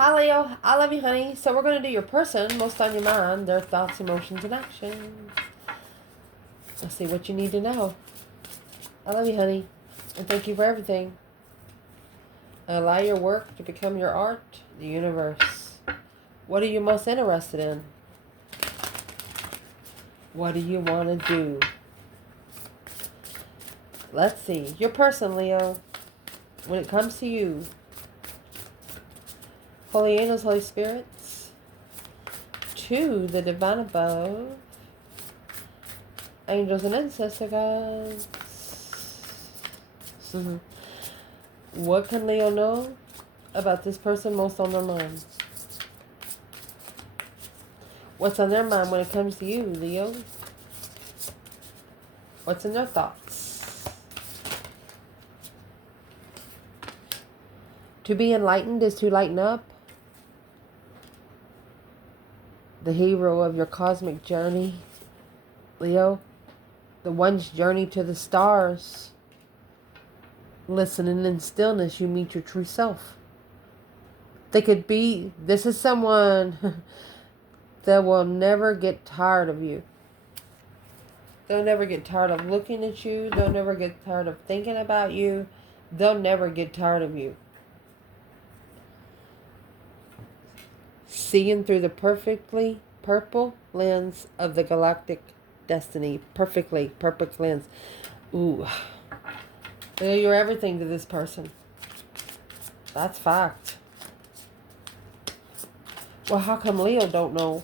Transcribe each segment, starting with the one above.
Hi Leo, I love you honey. So we're going to do your person, most on your mind, their thoughts, emotions, and actions. Let's see what you need to know. I love you honey, and thank you for everything. Allow your work to become your art, the universe. What are you most interested in? What do you want to do? Let's see. Your person, Leo. When it comes to you, Holy angels, Holy spirits, to the divine above, angels and ancestor gods. What can Leo know about this person most on their mind? What's on their mind when it comes to you, Leo? What's in their thoughts? To be enlightened is to lighten up. The hero of your cosmic journey, Leo. The one's journey to the stars. Listening in stillness, you meet your true self. This is someone that will never get tired of you. They'll never get tired of looking at you. They'll never get tired of thinking about you. They'll never get tired of you. Seeing through the perfectly purple lens of the galactic destiny. Perfect lens. Ooh. You're everything to this person. That's fact. Well, how come Leo don't know?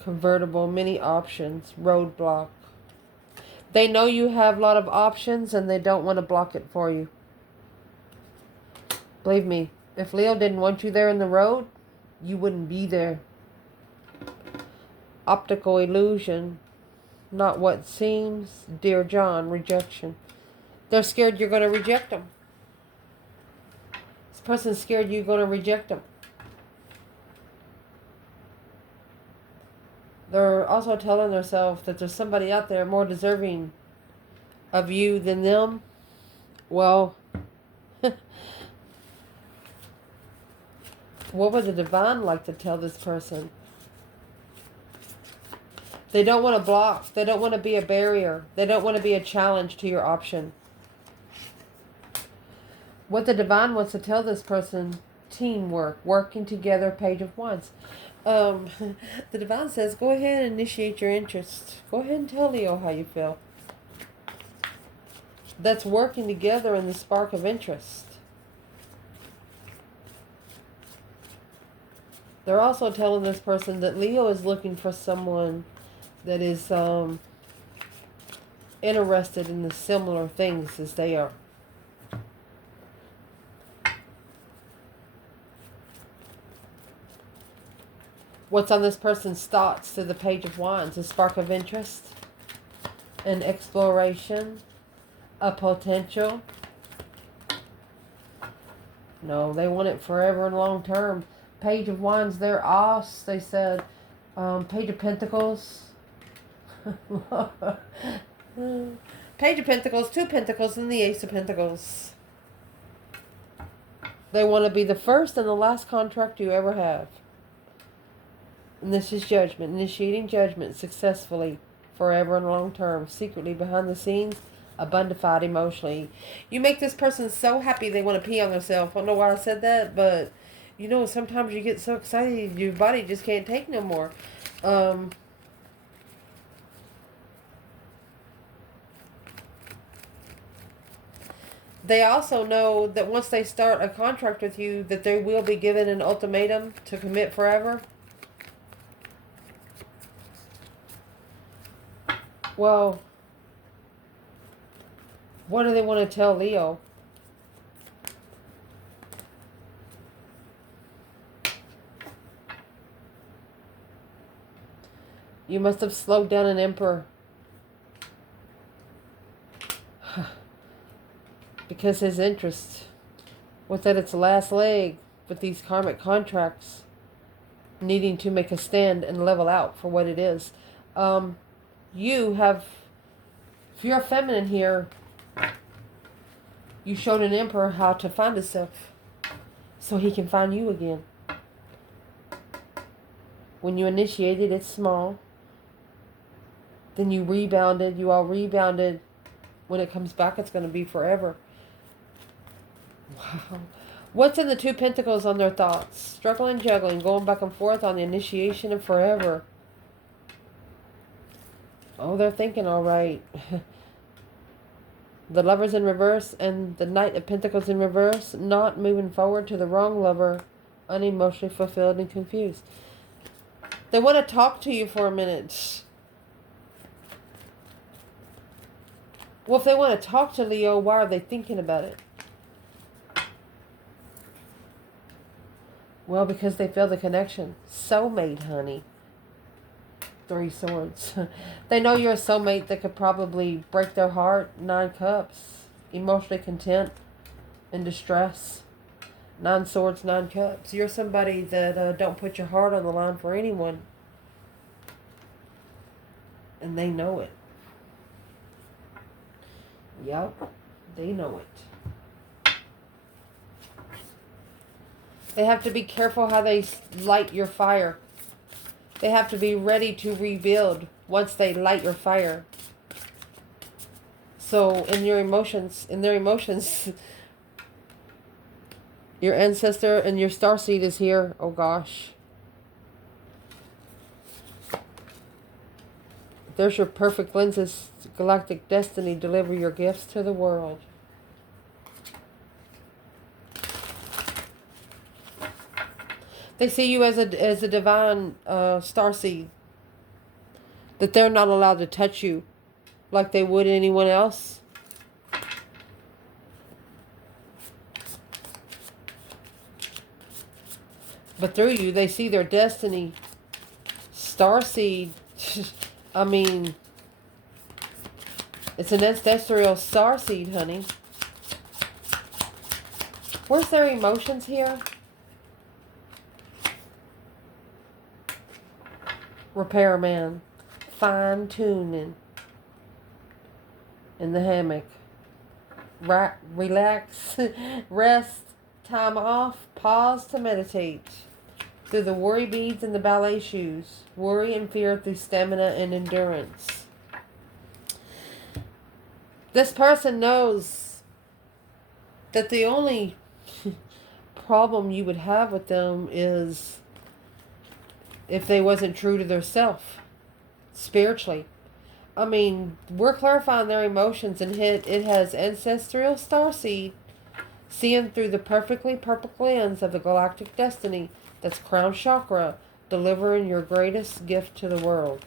Convertible, many options, roadblock. They know you have a lot of options and they don't want to block it for you. Believe me, if Leo didn't want you there in the road, you wouldn't be there. Optical illusion, not what seems. Dear John, rejection. They're scared you're going to reject them. This person's scared you're going to reject them. They're also telling themselves that there's somebody out there more deserving of you than them. Well, what would the divine like to tell this person? They don't want to block. They don't want to be a barrier. They don't want to be a challenge to your option. What the divine wants to tell this person, teamwork, working together, Page of Wands. The divine says, go ahead and initiate your interest. Go ahead and tell Leo how you feel. That's working together in the spark of interest. They're also telling this person that Leo is looking for someone that is interested in the similar things as they are. What's on this person's thoughts to the Page of Wands? A spark of interest, an exploration, a potential. No, they want it forever and long term. Page of Wands, they're os, they said. Page of Pentacles. Page of Pentacles, 2 Pentacles, and the Ace of Pentacles. They want to be the first and the last contract you ever have. And this is judgment, initiating judgment successfully, forever and long term, secretly behind the scenes, abundified emotionally. You make this person so happy they want to pee on themselves. I don't know why I said that, but you know, sometimes you get so excited your body just can't take no more. They also know that once they start a contract with you, that they will be given an ultimatum to commit forever. Well, what do they want to tell Leo? You must have slowed down an emperor. Because his interest was at its last leg with these karmic contracts needing to make a stand and level out for what it is. you have, if you're feminine here, you showed an emperor how to find himself so he can find you again. When you initiated, it's small. Then you rebounded. You all rebounded. When it comes back, it's going to be forever. Wow. What's in the Two Pentacles on their thoughts? Struggling, juggling, going back and forth on the initiation of forever. Oh, they're thinking all right. The Lovers in reverse and the Knight of Pentacles in reverse. Not moving forward to the wrong lover. Unemotionally fulfilled and confused. They want to talk to you for a minute. Well, if they want to talk to Leo, why are they thinking about it? Well, because they feel the connection. Soulmate, honey. 3 Swords. They know you're a soulmate that could probably break their heart. 9 Cups. Emotionally content. In distress. 9 Swords, 9 Cups. You're somebody that don't put your heart on the line for anyone. And they know it. Yep. They know it. They have to be careful how they light your fire. They have to be ready to rebuild once they light your fire. So in their emotions, your ancestor and your starseed is here. Oh gosh. There's your perfect lenses, galactic destiny. Deliver your gifts to the world. They see you as a divine starseed. That they're not allowed to touch you like they would anyone else. But through you, they see their destiny. Starseed. I mean, it's an ancestral starseed, honey. Where's their emotions here? Repairman. Fine tuning. In the hammock. Relax. Rest. Time off. Pause to meditate. Through the worry beads and the ballet shoes. Worry and fear through stamina and endurance. This person knows that the only problem you would have with them is if they wasn't true to their self spiritually. I mean, we're clarifying their emotions, and it has ancestral starseed seeing through the perfect lens of the galactic destiny. That's crown chakra, delivering your greatest gift to the world.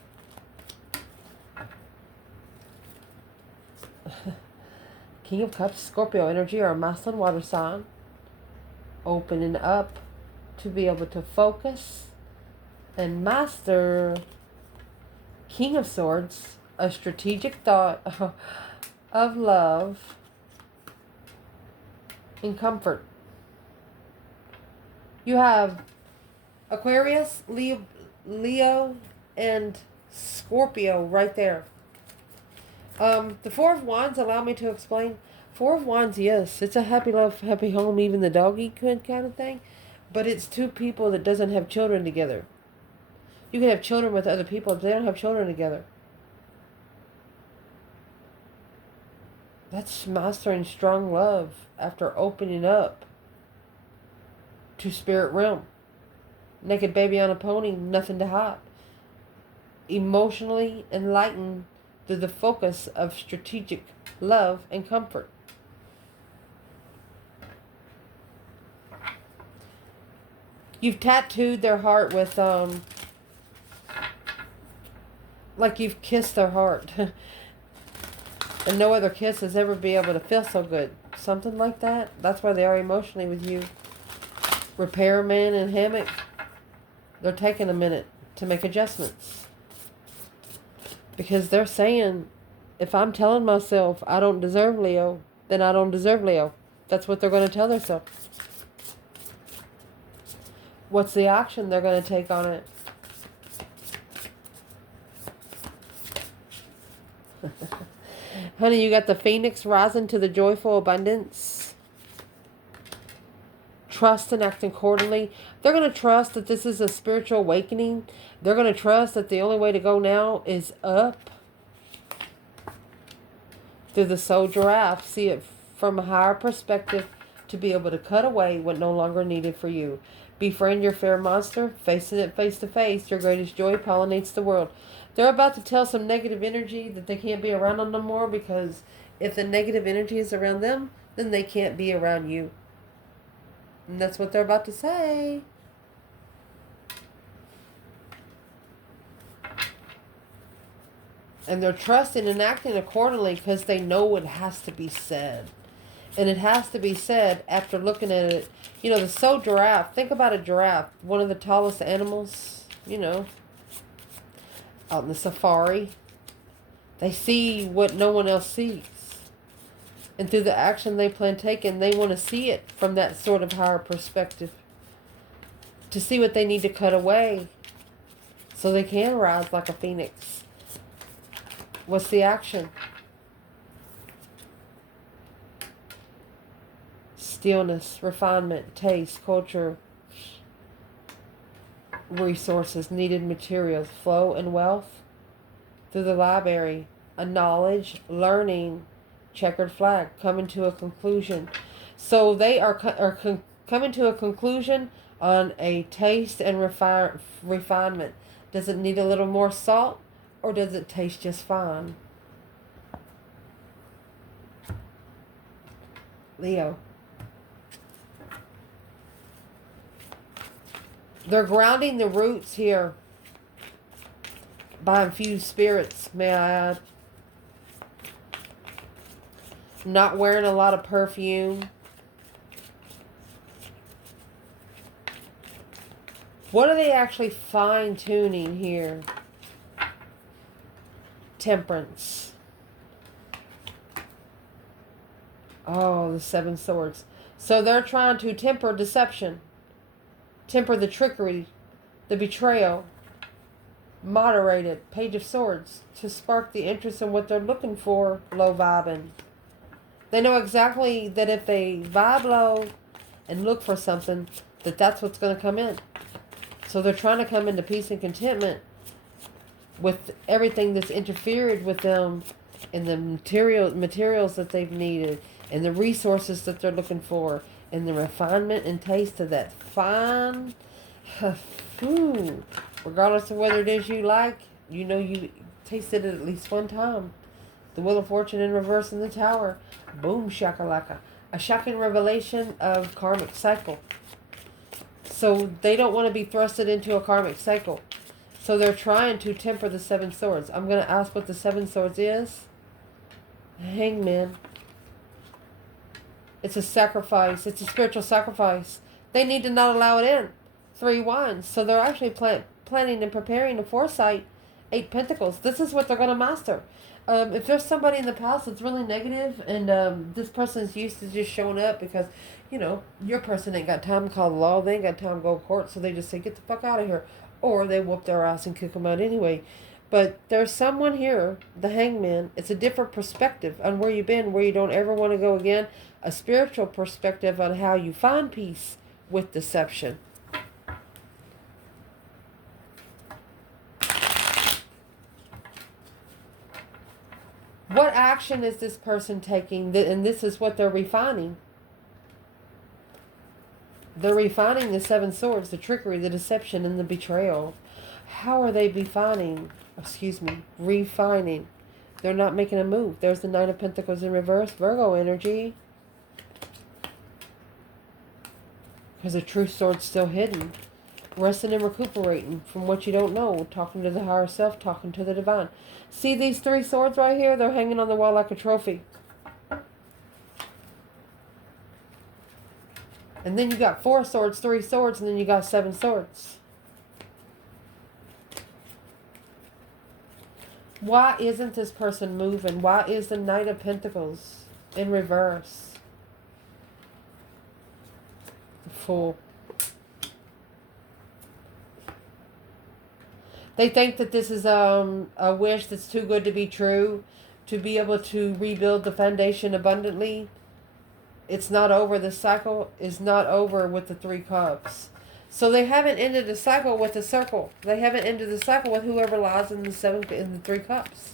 King of Cups, Scorpio energy, or a masculine water sign. Opening up to be able to focus and master. King of Swords, a strategic thought of love and comfort. You have Aquarius, Leo, and Scorpio right there. The Four of Wands, allow me to explain. Four of Wands, yes, it's a happy love, happy home, even the doggy kind of thing. But it's two people that doesn't have children together. You can have children with other people, but they don't have children together. That's mastering strong love after opening up to spirit realm. Naked baby on a pony, nothing to hide. Emotionally enlightened through the focus of strategic love and comfort. You've tattooed their heart with, like you've kissed their heart. And no other kiss has ever been able to feel so good. Something like that. That's why they are emotionally with you. Repairman and hammock. They're taking a minute to make adjustments. Because they're saying, if I'm telling myself I don't deserve Leo, then I don't deserve Leo. That's what they're going to tell themselves. What's the action they're going to take on it? Honey, you got the phoenix rising to the joyful abundance. Trust and acting accordingly. They're going to trust that this is a spiritual awakening. They're going to trust that the only way to go now is up. Through the soul giraffe, see it from a higher perspective to be able to cut away what no longer needed for you. Befriend your fair monster, facing it face to face. Your greatest joy pollinates the world. They're about to tell some negative energy that they can't be around them no more, because if the negative energy is around them, then they can't be around you. And that's what they're about to say. And they're trusting and acting accordingly because they know it has to be said. And it has to be said after looking at it. You know, the soul giraffe. Think about a giraffe. One of the tallest animals, you know, out in the safari. They see what no one else sees. And through the action they plan taking, they want to see it from that sort of higher perspective. To see what they need to cut away so they can rise like a phoenix. What's the action? Stillness, refinement, taste, culture, resources, needed materials, flow and wealth. Through the library, a knowledge, learning, checkered flag, coming to a conclusion. So they are coming to a conclusion on a taste and refinement. Does it need a little more salt, or does it taste just fine? Leo. They're grounding the roots here by infused spirits, may I add. Not wearing a lot of perfume. What are they actually fine-tuning here? Temperance. Oh, the Seven Swords. So they're trying to temper deception. Temper the trickery, the betrayal. Moderate it. Page of Swords. To spark the interest in what they're looking for. Low vibing. They know exactly that if they vibe low and look for something, that's what's going to come in. So they're trying to come into peace and contentment with everything that's interfered with them, and the materials that they've needed, and the resources that they're looking for, and the refinement and taste of that fine food. Regardless of whether it is you like, you know you tasted it at least one time. The Wheel of Fortune in reverse in the Tower. Boom shakalaka. A shocking revelation of karmic cycle. So they don't want to be thrusted into a karmic cycle. So they're trying to temper the Seven Swords. I'm going to ask what the Seven Swords is. Hangman. It's a sacrifice. It's a spiritual sacrifice. They need to not allow it in. 3 Wands. So they're actually planning and preparing a foresight. 8 Pentacles. This is what they're going to master. If there's somebody in the past that's really negative, and this person's used to just showing up because, you know, your person ain't got time to call the law. They ain't got time to go to court. So they just say, get the fuck out of here. Or they whoop their ass and kick them out anyway. But there's someone here, the Hangman. It's a different perspective on where you've been, where you don't ever want to go again. A spiritual perspective on how you find peace with deception. What action is this person taking? And this is what they're refining. They're refining the Seven Swords, the trickery, the deception, and the betrayal. How are they refining? Refining. They're not making a move. There's the Nine of Pentacles in reverse. Virgo energy. Because the true sword's still hidden. Resting and recuperating from what you don't know. Talking to the higher self. Talking to the divine. See these 3 swords right here? They're hanging on the wall like a trophy. And then you got 4 swords, 3 swords, and then you got 7 swords. Why isn't this person moving? Why is the Knight of Pentacles in reverse? The Fool. They think that this is a wish that's too good to be true. to be able to rebuild the foundation abundantly. It's not over. The cycle is not over with the 3 cups. So they haven't ended the cycle with the circle. They haven't ended the cycle with whoever lies in the 3 cups.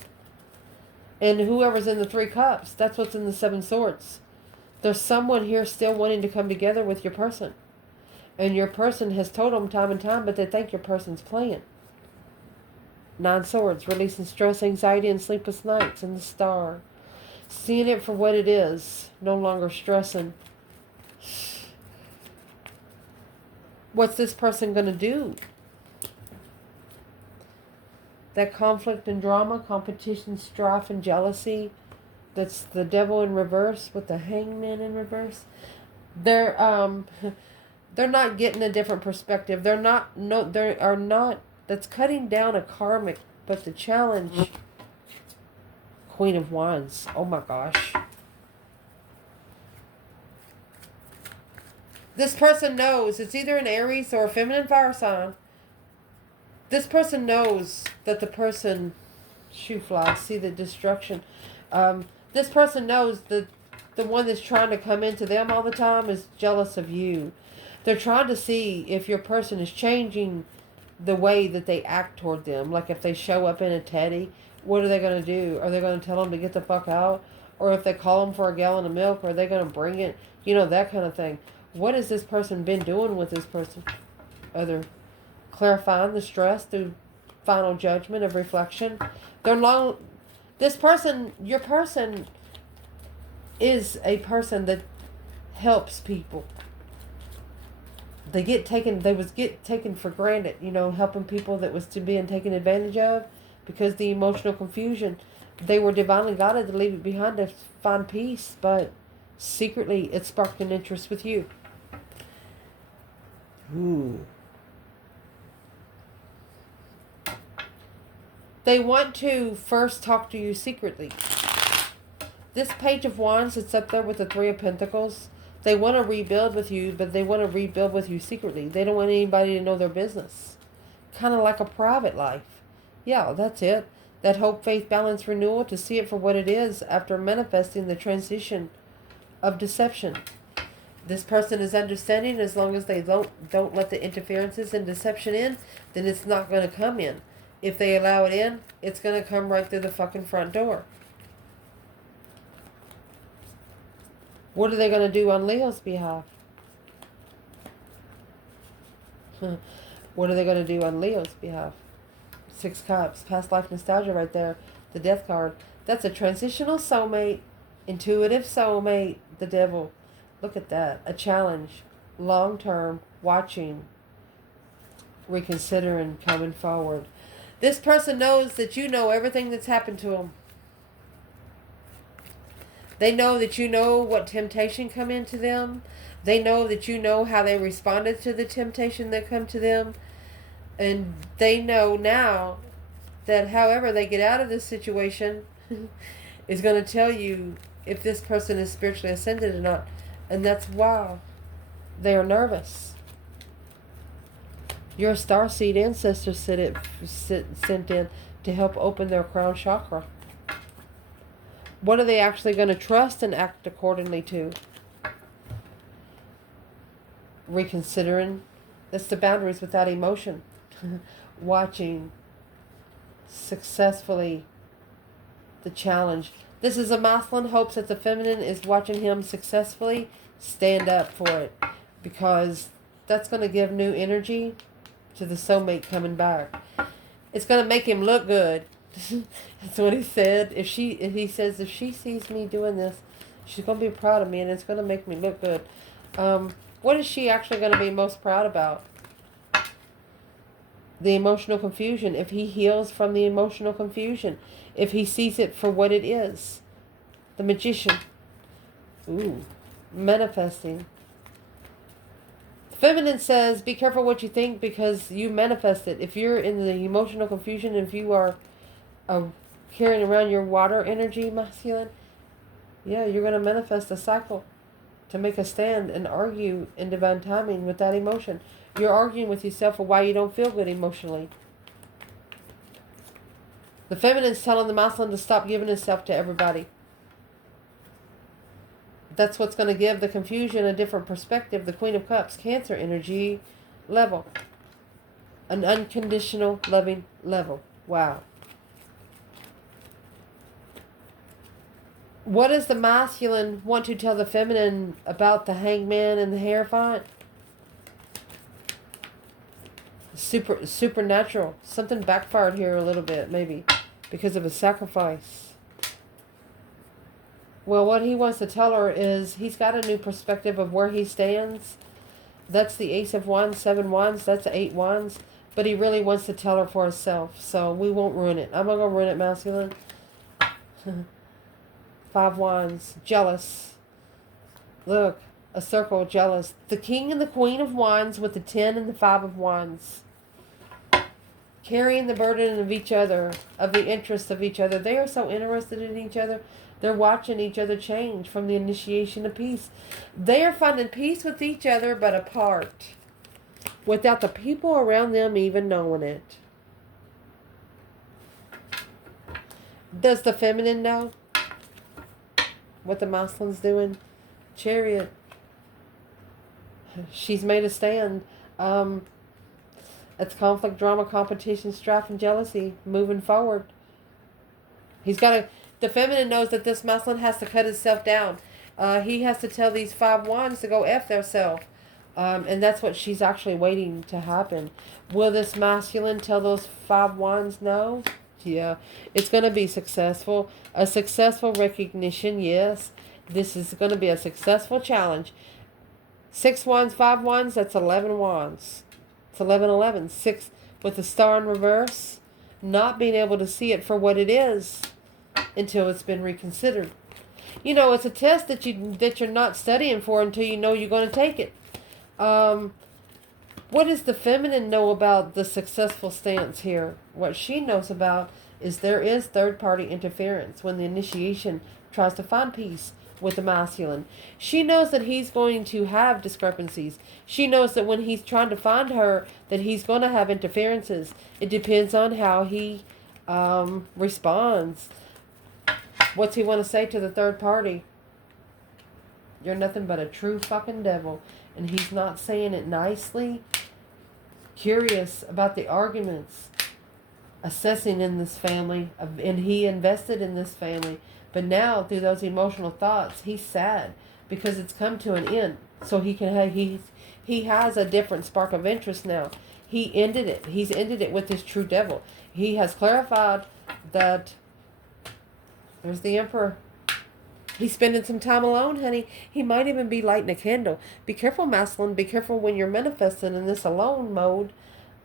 And whoever's in the 3 cups, that's what's in the 7 swords. There's someone here still wanting to come together with your person. And your person has told them time and time, but they think your person's playing. 9 swords, releasing stress, anxiety, and sleepless nights. And the star. Seeing it for what it is, no longer stressing. What's this person going to do? That conflict and drama, competition, strife, and jealousy. That's the devil in reverse with the hangman in reverse. They're not getting a different perspective. They are not. That's cutting down a karmic. But the challenge, Queen of Wands. Oh my gosh. This person knows it's either an Aries or a feminine fire sign. This person knows that the person, shoe fly, see the destruction. This person knows that the one that's trying to come into them all the time is jealous of you. They're trying to see if your person is changing the way that they act toward them. Like if they show up in a teddy, what are they going to do? Are they going to tell them to get the fuck out? Or if they call them for a gallon of milk, are they going to bring it? You know, that kind of thing. What has this person been doing with this person? Either clarifying the stress through final judgment of reflection. This person, your person, is a person that helps people. They get taken for granted, you know, helping people that was being taken advantage of because the emotional confusion. They were divinely guided to leave it behind to find peace, but secretly it sparked an interest with you. Ooh. They want to first talk to you secretly. This Page of Wands that's up there with the 3 of Pentacles, they want to rebuild with you, but they want to rebuild with you secretly. They don't want anybody to know their business. Kind of like a private life. Yeah, that's it. That hope, faith, balance, renewal, to see it for what it is after manifesting the transition of deception. This person is understanding. As long as they don't let the interferences and deception in, then it's not going to come in. If they allow it in, it's going to come right through the fucking front door. What are they going to do on Leo's behalf? What are they going to do on Leo's behalf? 6 Cups. Past life nostalgia right there. The Death card. That's a transitional soulmate. Intuitive soulmate. The Devil. Look at that. A challenge. Long term. Watching. Reconsidering. Coming forward. This person knows that you know everything that's happened to them. They know that you know what temptation come into them. They know that you know how they responded to the temptation that come to them. And they know now that however they get out of this situation is going to tell you if this person is spiritually ascended or not. And that's why they are nervous. Your starseed ancestors sent in to help open their crown chakra. What are they actually going to trust and act accordingly to? Reconsidering. That's the boundaries without emotion. Watching successfully the challenge. This is a masculine. Hopes that the feminine is watching him successfully stand up for it. Because that's going to give new energy to the soulmate coming back. It's going to make him look good. That's what he said. He says, if she sees me doing this, she's going to be proud of me and it's going to make me look good. What is she actually going to be most proud about? The emotional confusion. If he heals from the emotional confusion. If he sees it for what it is. The Magician. Ooh. Manifesting. Feminine says, be careful what you think because you manifest it. If you're in the emotional confusion, if you are carrying around your water energy, masculine, yeah, you're going to manifest a cycle to make a stand and argue in divine timing with that emotion. You're arguing with yourself for why you don't feel good emotionally. The feminine's telling the masculine to stop giving himself to everybody. That's what's going to give the confusion a different perspective. The Queen of Cups, Cancer energy level. An unconditional loving level. Wow. What does the masculine want to tell the feminine about the Hangman and the Hierophant? Supernatural. Something backfired here a little bit, maybe, because of a sacrifice. Well, what he wants to tell her is he's got a new perspective of where he stands. That's the Ace of Wands, 7 Wands, that's 8 Wands. But he really wants to tell her for himself, so we won't ruin it. I'm not going to ruin it, masculine. 5 Wands, jealous. Look, a circle, jealous. The King and the Queen of Wands with the 10 and the 5 of Wands. Carrying the burden of each other, of the interests of each other. They are so interested in each other. They're watching each other change from the initiation of peace. They are finding peace with each other, but apart. Without the people around them even knowing it. Does the feminine know what the masculine's doing? Chariot. She's made a stand. It's conflict, drama, competition, strife, and jealousy. Moving forward. The feminine knows that this masculine has to cut himself down. He has to tell these 5 Wands to go F theirself. And that's what she's actually waiting to happen. Will this masculine tell those 5 Wands no? Yeah. It's going to be successful. A successful recognition, yes. This is going to be a successful challenge. 6 Wands, 5 Wands, that's 11 Wands. It's 11. 6 with the star in reverse. Not being able to see it for what it is until it's been reconsidered. You know, it's a test that you're not studying for until you know you're going to take it. What does the feminine know about the successful stance here? What she knows about is there is third-party interference when the initiation tries to find peace with the masculine. She knows that he's going to have discrepancies. She knows that when he's trying to find her, that he's going to have interferences. It depends on how he responds. What's he want to say to the third party? You're nothing but a true fucking devil. And he's not saying it nicely. Curious about the arguments. Assessing in this family. And he invested in this family. But now, through those emotional thoughts, he's sad. Because it's come to an end. So he can have, he has a different spark of interest now. He ended it. He's ended it with this true devil. He has clarified that... There's the Emperor. He's spending some time alone, honey. He might even be lighting a candle. Be careful, masculine. Be careful when you're manifesting in this alone mode.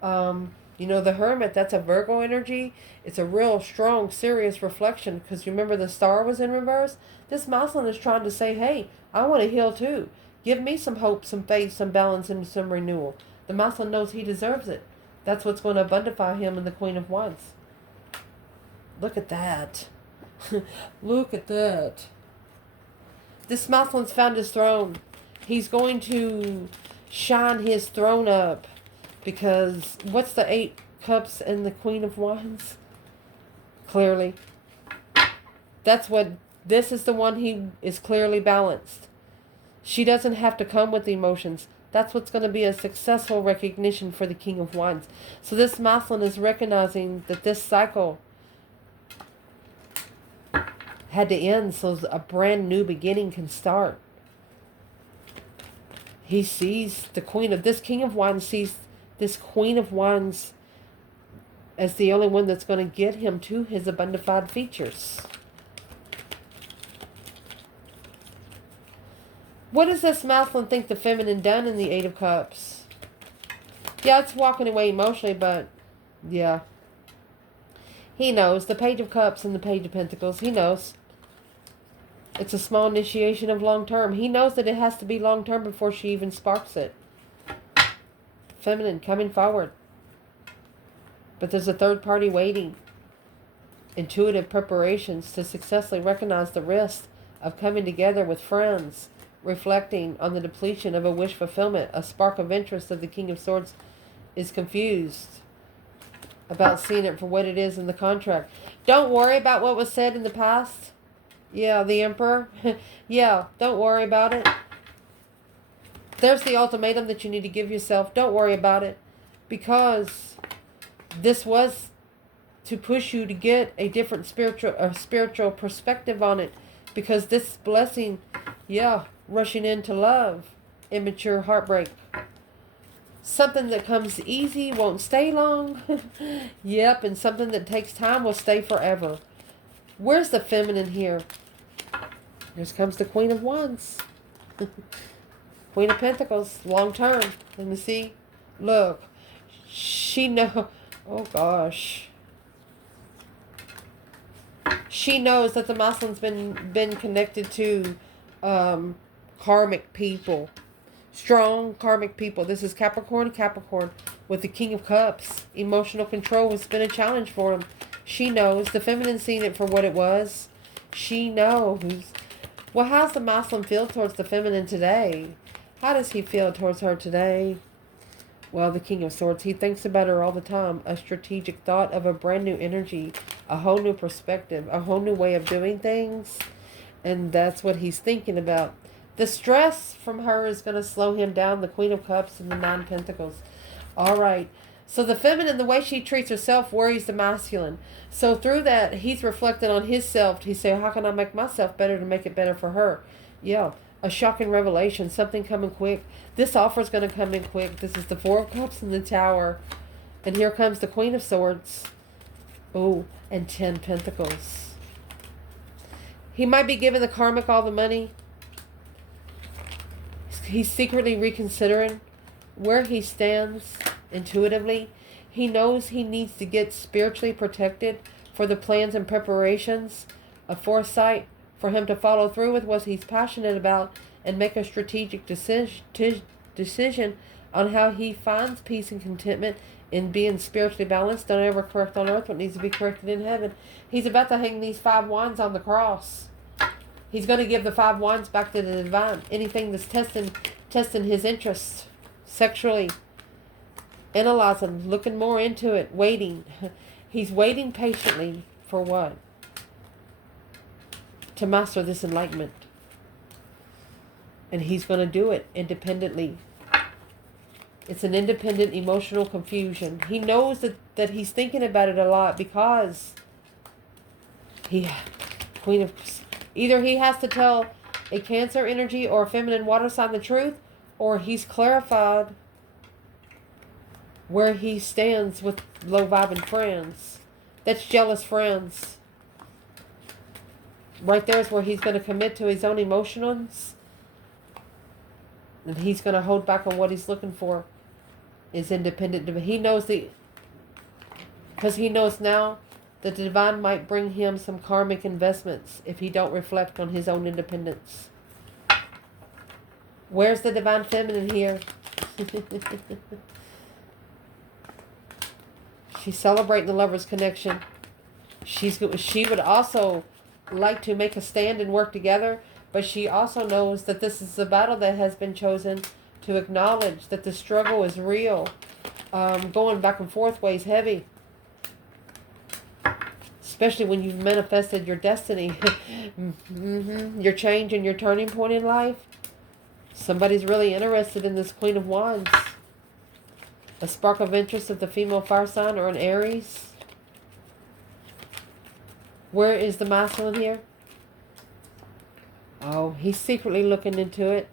You know, the Hermit, that's a Virgo energy. It's a real strong, serious reflection. Because remember the star was in reverse? This masculine is trying to say, hey, I want to heal too. Give me some hope, some faith, some balance, and some renewal. The masculine knows he deserves it. That's what's going to abundify him in the Queen of Wands. Look at that. Look at that. This masculine's found his throne. He's going to shine his throne up. Because what's the 8 Cups and the Queen of Wands? Clearly. That's what, this is the one he is clearly balanced. She doesn't have to come with the emotions. That's what's going to be a successful recognition for the King of Wands. So this masculine is recognizing that this cycle had to end so a brand new beginning can start. He sees the Queen of, this King of Wands sees this Queen of Wands as the only one that's going to get him to his abundified features. What does this masculine think the feminine done in the 8 of Cups? Yeah, it's walking away emotionally, but yeah. He knows. The Page of Cups and the Page of Pentacles, he knows. It's a small initiation of long term. He knows that it has to be long term before she even sparks it. Feminine coming forward. But there's a third party waiting. Intuitive preparations to successfully recognize the risk of coming together with friends. Reflecting on the depletion of a wish fulfillment. A spark of interest of the King of Swords is confused. about seeing it for what it is in the contract. Don't worry about what was said in the past. Yeah, the Emperor. Yeah, don't worry about it. There's the ultimatum that you need to give yourself. Don't worry about it. Because this was to push you to get a different spiritual perspective on it. Because this blessing, yeah, rushing into love, immature heartbreak. Something that comes easy won't stay long. Yep, and something that takes time will stay forever. Where's the feminine here? Here comes the Queen of Wands. Queen of Pentacles, long term. Let me see. Look, she know. Oh gosh. She knows that the Muslim's been connected to karmic people. Strong karmic people. This is Capricorn with the King of Cups. Emotional control has been a challenge for him. She knows. The feminine seen it for what it was. She knows. Well, how's the Muslim feel towards the feminine today? How does he feel towards her today? Well, the King of Swords, he thinks about her all the time. A strategic thought of a brand new energy, a whole new perspective, a whole new way of doing things. And that's what he's thinking about. The stress from her is going to slow him down. The Queen of Cups and the Nine of Pentacles. All right. So the feminine, the way she treats herself, worries the masculine. So through that, he's reflecting on his self. He said, how can I make myself better to make it better for her? Yeah. A shocking revelation. Something coming quick. This offer is going to come in quick. This is the Four of Cups in the Tower. And here comes the Queen of Swords. Oh, and 10 Pentacles. He might be giving the karmic all the money. He's secretly reconsidering where he stands intuitively. He knows he needs to get spiritually protected for the plans and preparations of foresight for him to follow through with what he's passionate about and make a strategic decision on how he finds peace and contentment in being spiritually balanced. Don't ever correct on earth what needs to be corrected in heaven. He's about to hang these 5 wands on the cross. He's going to give the 5 wands back to the divine. Anything that's testing his interests sexually. Analyzing, looking more into it, waiting. He's waiting patiently for what? To master this enlightenment. And he's going to do it independently. It's an independent emotional confusion. He knows that he's thinking about it a lot because Queen of... Either he has to tell a Cancer energy or a feminine water sign the truth, or he's clarified where he stands with low-vibing friends. That's jealous friends. Right there is where he's going to commit to his own emotions. And he's going to hold back on what he's looking for. Is independent. He knows because he knows now that the divine might bring him some karmic investments if he don't reflect on his own independence. Where's the divine feminine here? She's celebrating the lover's connection. She would also like to make a stand and work together, but she also knows that this is the battle that has been chosen to acknowledge that the struggle is real. Going back and forth weighs heavy. Especially when you've manifested your destiny. Your change and your turning point in life. Somebody's really interested in this Queen of Wands. A spark of interest of the female fire sign or an Aries. Where is the masculine here? Oh, he's secretly looking into it.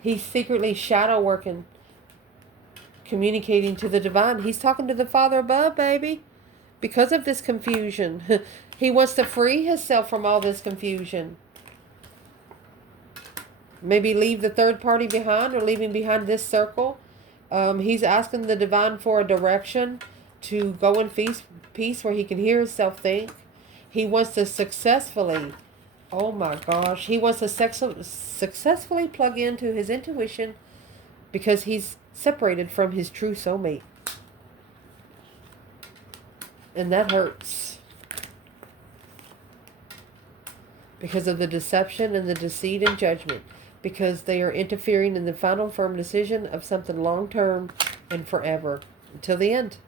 He's secretly shadow working. Communicating to the divine. He's talking to the Father above, baby. Because of this confusion. He wants to free himself from all this confusion. Maybe leave the third party behind or leaving behind this circle. He's asking the divine for a direction to go in peace where he can hear himself think. He wants to successfully, oh my gosh, he wants to successfully plug into his intuition because he's separated from his true soulmate. And that hurts. Because of the deception and the deceit and judgment. Because they are interfering in the final firm decision of something long-term and forever. Until the end.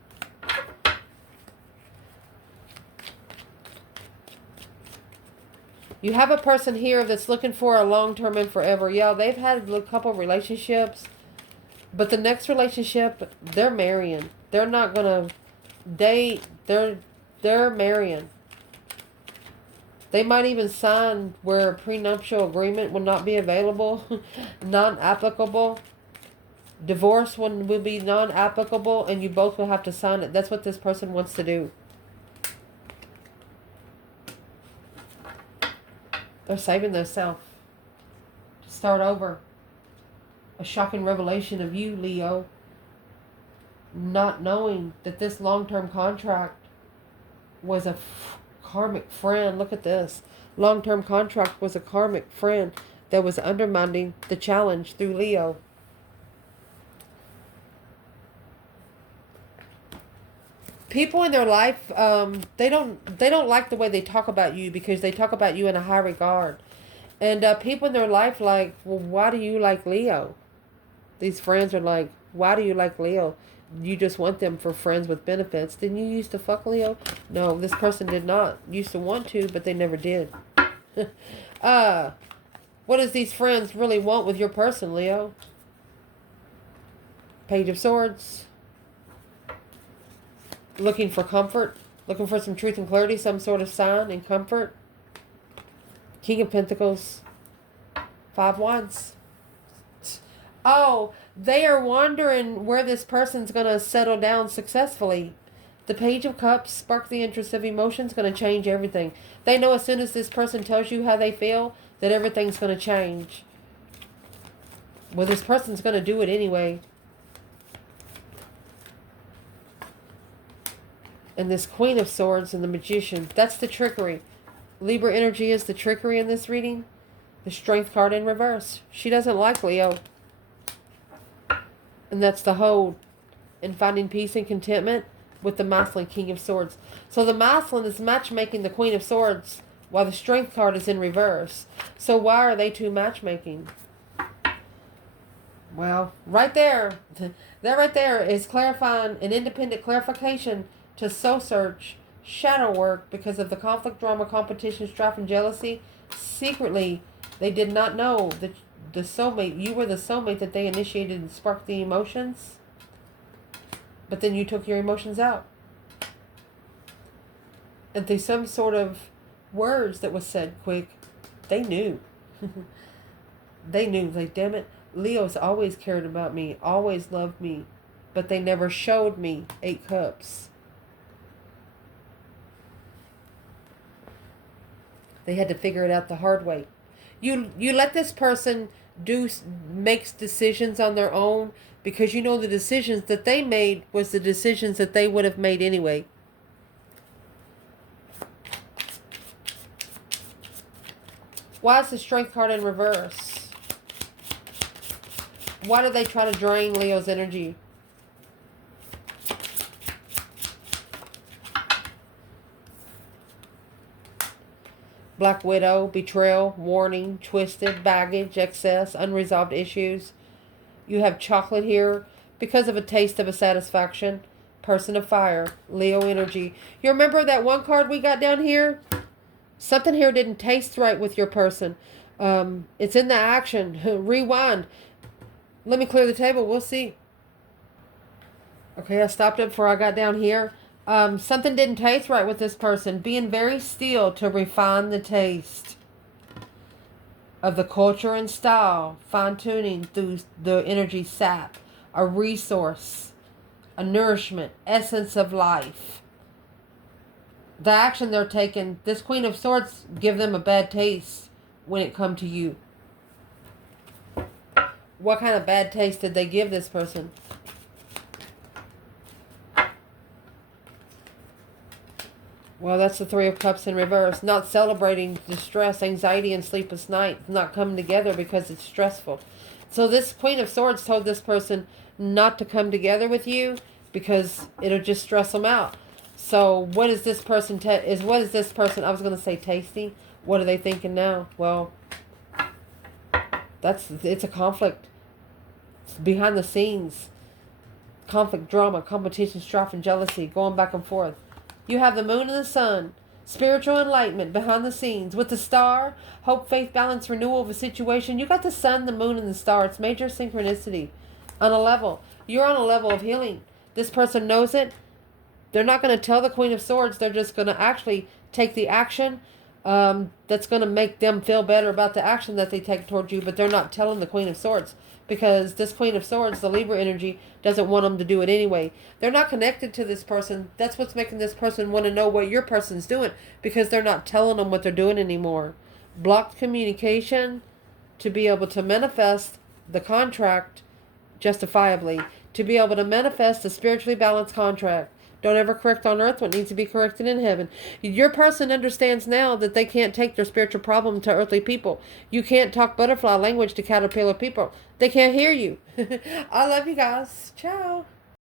You have a person here that's looking for a long-term and forever. Yeah, they've had a couple relationships, but the next relationship, they're marrying. They're not gonna date. They're marrying. They might even sign where a prenuptial agreement will not be available, non-applicable. Divorce will be non-applicable, and you both will have to sign it. That's what this person wants to do. They're saving themselves to start over. A shocking revelation of you, Leo. Not knowing that this long-term contract was a karmic friend. Look at this. Long-term contract was a karmic friend that was undermining the challenge through Leo. People in their life, they don't like the way they talk about you because they talk about you in a high regard. And people in their life like, well, why do you like Leo? These friends are like, why do you like Leo? You just want them for friends with benefits. Didn't you used to fuck Leo? No, this person did not. Used to want to, but they never did. What does these friends really want with your person, Leo? Page of Swords. Looking for comfort. Looking for some truth and clarity. Some sort of sign and comfort. King of Pentacles. 5 Wands. Oh, they are wondering where this person's going to settle down successfully. The Page of Cups spark the interest of emotions, going to change everything. They know as soon as this person tells you how they feel, that everything's going to change. Well, this person's going to do it anyway. And this Queen of Swords and the Magician, that's the trickery. Libra energy is the trickery in this reading. The Strength card in reverse. She doesn't like Leo. And that's the hold in finding peace and contentment with the masculine King of Swords. So the masculine is matchmaking the Queen of Swords while the Strength card is in reverse. So why are they two matchmaking? Well, right there, that right there is clarifying an independent clarification to soul search, shadow work because of the conflict, drama, competition, strife, and jealousy. Secretly, they did not know that the soulmate, you were the soulmate that they initiated and sparked the emotions. But then you took your emotions out. And through some sort of words that was said quick, they knew. They knew, like, damn it, Leo's always cared about me, always loved me, but they never showed me 8 cups. They had to figure it out the hard way. You let this person makes decisions on their own because you know the decisions that they made was the decisions that they would have made anyway. Why is the Strength card in reverse? Why do they try to drain Leo's energy? Black Widow, betrayal, warning, twisted, baggage, excess, unresolved issues. You have chocolate here because of a taste of a satisfaction. Person of fire, Leo energy. You remember that one card we got down here? Something here didn't taste right with your person. It's in the action. Rewind. Let me clear the table. We'll see. Okay, I stopped it before I got down here. Something didn't taste right with this person. Being very still to refine the taste of the culture and style. Fine-tuning through the energy sap. A resource. A nourishment. Essence of life. The action they're taking. This Queen of Swords give them a bad taste when it come to you. What kind of bad taste did they give this person? Well, that's the Three of Cups in reverse. Not celebrating distress, anxiety, and sleepless nights. Not coming together because it's stressful. So this Queen of Swords told this person not to come together with you because it'll just stress them out. So what is this person, what is this person, I was going to say tasty. What are they thinking now? Well, it's a conflict. It's behind the scenes. Conflict, drama, competition, strife, and jealousy. Going back and forth. You have the moon and the sun. Spiritual enlightenment behind the scenes. With the star, hope, faith, balance, renewal of a situation. You got the sun, the moon, and the star. It's major synchronicity on a level. You're on a level of healing. This person knows it. They're not going to tell the Queen of Swords. They're just going to actually take the action that's going to make them feel better about the action that they take towards you. But they're not telling the Queen of Swords, because this Queen of Swords, the Libra energy, doesn't want them to do it anyway. They're not connected to this person. That's what's making this person want to know what your person's doing, because they're not telling them what they're doing anymore. Blocked communication to be able to manifest the contract justifiably, to be able to manifest a spiritually balanced contract. Don't ever correct on earth what needs to be corrected in heaven. Your person understands now that they can't take their spiritual problem to earthly people. You can't talk butterfly language to caterpillar people. They can't hear you. I love you guys. Ciao.